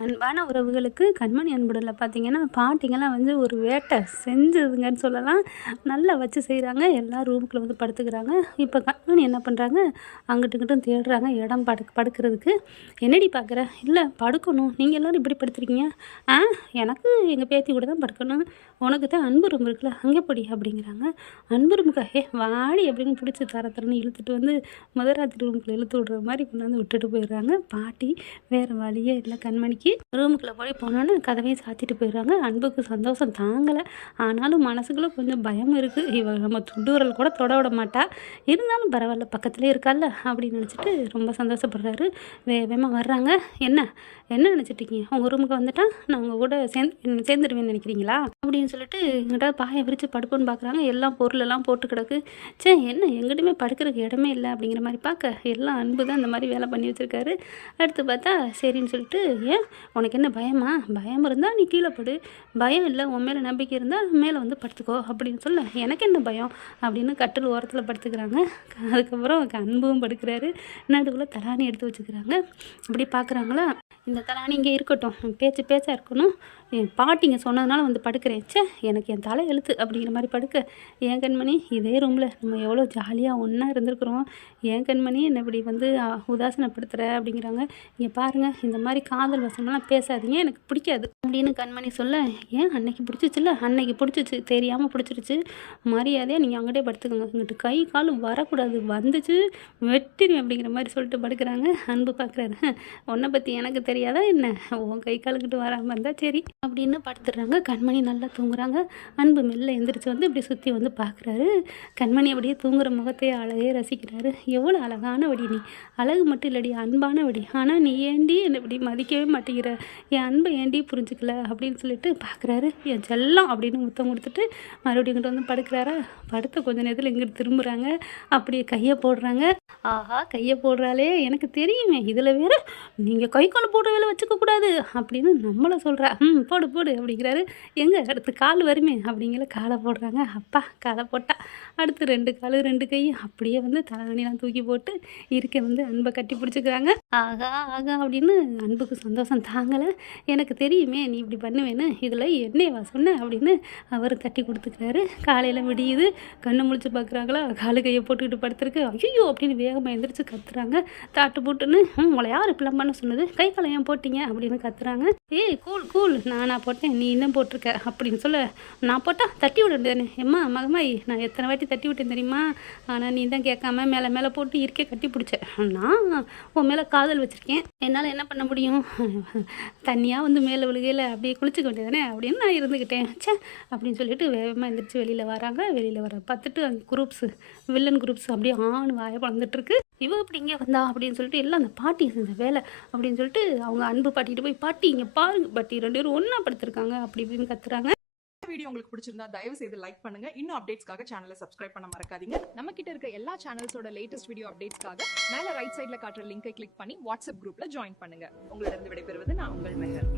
அன்பான உறவுகளுக்கு கண்மணி அன்புடல பார்த்தீங்கன்னா, பாட்டிங்கலாம் வந்து ஒரு வேட்டை செஞ்சதுங்கன்னு சொல்லலாம். நல்லா வச்சு செய்றாங்க. எல்லாம் ரூமுக்குள்ள வந்து படுத்துக்கிறாங்க. இப்ப கண்மணி என்ன பண்றாங்க, அங்கிட்டும் இங்கிட்டும் தேடுறாங்க இடம் படுக்கிறதுக்கு. "என்னடி பார்க்குற?" "இல்ல படுக்கணும். நீங்க எல்லாரும் இப்படி படுத்துருக்கீங்க." "ஆ எனக்கு எங்க பேத்தி கூட தான் படுக்கணும். உனக்கு தான் அன்பு ரூம் இருக்குல்ல, அங்கே போடி." அப்படிங்கிறாங்க. "அன்பு ரூமுக்கா? ஏ வாடி" அப்படின்னு பிடிச்சி தர தரன்னு இழுத்துட்டு வந்து முதராத்திரி ரூமுக்குள்ள இழுத்து விடுற மாரி கொண்டாந்து விட்டுட்டு போயிடுறாங்க. பாட்டி வேறு வழியே இல்லை கண்மணிக்கு. ரூமுக்குள்ளே போனோன்னே கதவையும் சாத்திட்டு போயிடுறாங்க. அன்புக்கு சந்தோஷம் தாங்கலை. ஆனாலும் மனசுக்குள்ளே கொஞ்சம் பயம் இருக்குது. இவ நம்ம துண்டு விரல் கூட தொட விட மாட்டா. இருந்தாலும் பரவாயில்ல பக்கத்துலேயே இருக்கால்ல அப்படின்னு நினச்சிட்டு ரொம்ப சந்தோஷப்படுறாரு. வேகமாக வர்றாங்க. என்ன என்ன நினச்சிட்ருக்கீங்க? உங்கள் ரூமுக்கு வந்துட்டா நான் உங்கள் கூட சேர்ந்துடுவேன்னு நினைக்கிறீங்களா அப்படின்னு சொல்லிட்டு எங்கிட்ட பாயை விரித்து படுப்போன்னு பார்க்குறாங்க. எல்லாம் பொருளெல்லாம் போட்டு கிடக்கு. சே என்ன எங்கிட்டுமே படுக்கிறதுக்கு இடமே இல்லை அப்படிங்கிற மாதிரி பார்க்க எல்லாம் அன்பு தான் இந்த மாதிரி வேலை பண்ணி வச்சுருக்காரு. அடுத்து பார்த்தா சரின்னு சொல்லிட்டு, "ஏன் உனக்கு என்ன பயமா? பயம் இருந்தால் நீ கீழே படு. பயம் இல்லை உன் மேலே நம்பிக்கை இருந்தால் மேலே வந்து படுத்துக்கோ" அப்படின்னு சொல்ல, "எனக்கு என்ன பயம்" அப்படின்னு கட்டில் ஓரத்தில் படுத்துக்கிறாங்க. அதுக்கப்புறம் அன்பும் படுக்கிறாரு. நடுவில் தலானி எடுத்து வச்சுக்கிறாங்க. இப்படி பார்க்குறாங்களா, "இந்த தலானி இங்கே இருக்கட்டும், பேச்சா இருக்கணும். என் பாட்டிங்க சொன்னதுனால வந்து படுக்கிறேன். ச்சே எனக்கு என் தலை எழுத்து" அப்படிங்கிற மாதிரி படுக்க, "ஏன் கண்மணி இதே ரூமில் நம்ம எவ்வளோ ஜாலியாக ஒன்றா இருந்திருக்கிறோம். ஏன் கண்மணி என்னை இப்படி வந்து உதாசீனப்படுத்துகிற" அப்படிங்கிறாங்க. "இங்கே பாருங்கள் இந்த மாதிரி காதல் வசனம்லாம் பேசாதீங்க, எனக்கு பிடிக்காது" அப்படின்னு கண்மணி சொல்ல, "ஏன் அன்னைக்கு பிடிச்சிச்சுல்ல, அன்னைக்கு பிடிச்சிச்சு, தெரியாமல் பிடிச்சிருச்சு. மரியாதையாக நீங்கள் அங்கிட்டே படுத்துக்கோங்க. இங்கிட்டு கை காலும் வரக்கூடாது, வந்துச்சு வெட்டிடுவேன்" அப்படிங்கிற மாதிரி சொல்லிட்டு படுக்கிறாங்க. அன்பு பார்க்குறாரு. "உன்னை பற்றி எனக்கு தெரியாதா என்ன? உன் கை காலுக்கிட்டு வராமல் இருந்தால் சரி" அப்படின்னு படுத்துடுறாங்க. கண்மணி நல்லா தூங்குறாங்க. அன்பு மெல்ல எந்திரிச்சு வந்து இப்படி சுற்றி வந்து பார்க்குறாரு. கண்மணி அப்படியே தூங்குற முகத்தையே அழகே ரசிக்கிறாரு. "எவ்வளோ அழகான வடி நீ! அழகு மட்டும் இல்லடி, அன்பான வடி. ஆனால் நீ ஏண்டி என்னை இப்படி மதிக்கவே மாட்டேங்கிற? என் அன்பை ஏண்டி புரிஞ்சுக்கல" அப்படின்னு சொல்லிட்டு பார்க்குறாரு. "என் செல்லம்" அப்படின்னு முத்தம் கொடுத்துட்டு மறுபடியும் இங்கிட்டு வந்து படுக்கிறாரா. படுத்த கொஞ்ச நேரத்தில் இங்கிட்டு திரும்புகிறாங்க. அப்படியே கையை போடுறாங்க. ஆஹா கையை போடுறாளே, எனக்கு தெரியுமே இதில் வேற நீங்கள் கை கால் போடுற வேலை வச்சுக்கக்கூடாது அப்படின்னு நம்மளை சொல்கிறா. போடு போடு அப்படிங்கிறாரு. எங்கே அடுத்து கால் வருமே அப்படிங்கிற காலை போடுறாங்க. அப்பா காலை போட்டா. அடுத்து 2 காலு 2 கை அப்படியே வந்து தலைவணிலாம் தூக்கி போட்டு இருக்க வந்து அன்பை கட்டி பிடிச்சிக்கிறாங்க. ஆகா ஆகா அப்படின்னு அன்புக்கு சந்தோஷம் தாங்கலை. "எனக்கு தெரியுமே நீ இப்படி பண்ணுவேன்னு, இதில் என்னையவா சொன்ன" அப்படின்னு அவர் தட்டி கொடுத்துக்கிறாரு. காலையில் விடியுது. கண்ணு முழிச்சு பார்க்குறாங்களா, காலு கையை போட்டுக்கிட்டு படுத்துருக்கு. ஐயோ அப்படின்னு வேகமாக எந்திரிச்சு கத்துறாங்க. தாட்டு போட்டுன்னு, "உங்களை யார் இப்படிலாம் பண்ண சொன்னது? கை காலை ஏன் போட்டீங்க?" அப்படின்னு கத்துறாங்க. "ஏய் கூல் கூல், நானா போட்டேன், நீ இன்னும் போட்டிருக்க" அப்படின்னு சொல்ல, "நான் போட்டா தட்டி விட வேண்டியதானே? எம்மா மகமாயி நான் எத்தனை வாட்டி தட்டி விட்டேன் தெரியுமா? ஆனால் நீ தான் கேட்காம மேலே மேலே போட்டு இருக்கே கட்டி பிடிச்ச. நான் உன் மேலே காதல் வச்சுருக்கேன், என்னால் என்ன பண்ண முடியும்? தண்ணியாக வந்து மேலே விழுகையில் அப்படியே குளிச்சுக்க வேண்டியதானே அப்படின்னு நான் இருந்துக்கிட்டேன். ச்சே" அப்படின்னு சொல்லிட்டு வேகமாக எந்திரிச்சு வெளியில் வராங்க. வெளியில் வர பார்த்துட்டு அந்த குரூப்ஸு வில்லன் குரூப்ஸ் அப்படியே ஆண் வாய பழந்துட்டுருக்கு. "இவ இப்படி இங்கே வந்தா" அப்படின்னு சொல்லிட்டு எல்லாம் அந்த பாட்டி செஞ்ச வேலை அப்படின்னு சொல்லிட்டு அவங்க அன்பு பாட்டிகிட்ட போய், "பாட்டி இங்கே பாருங்க பாட்டி, 2 பேரும் ஒன்றா படுத்துருக்காங்க" அப்படி இப்படின்னு கத்துறாங்க. வீடியோ உங்களுக்கு பிடிச்சிருந்தா தயவு செய்து லைக் பண்ணுங்க. இன்னும் அப்டேட்ஸ்க்காக சேனலை சப்ஸ்கிரைப் பண்ண மறக்காதீங்க. நம்ம கிட்ட இருக்க எல்லா சேனல்ஸோட லேட்டஸ்ட் வீடியோ அப்டேட்ஸ்க்காக மேல ரைட் சைடுல காட்டுற லிங்கை கிளிக் பண்ணி வாட்ஸ்அப் குரூப்ல ஜாயின் பண்ணுங்க. உங்களிடம் விடைபெறுவது நான் உங்கள் மெஹர்.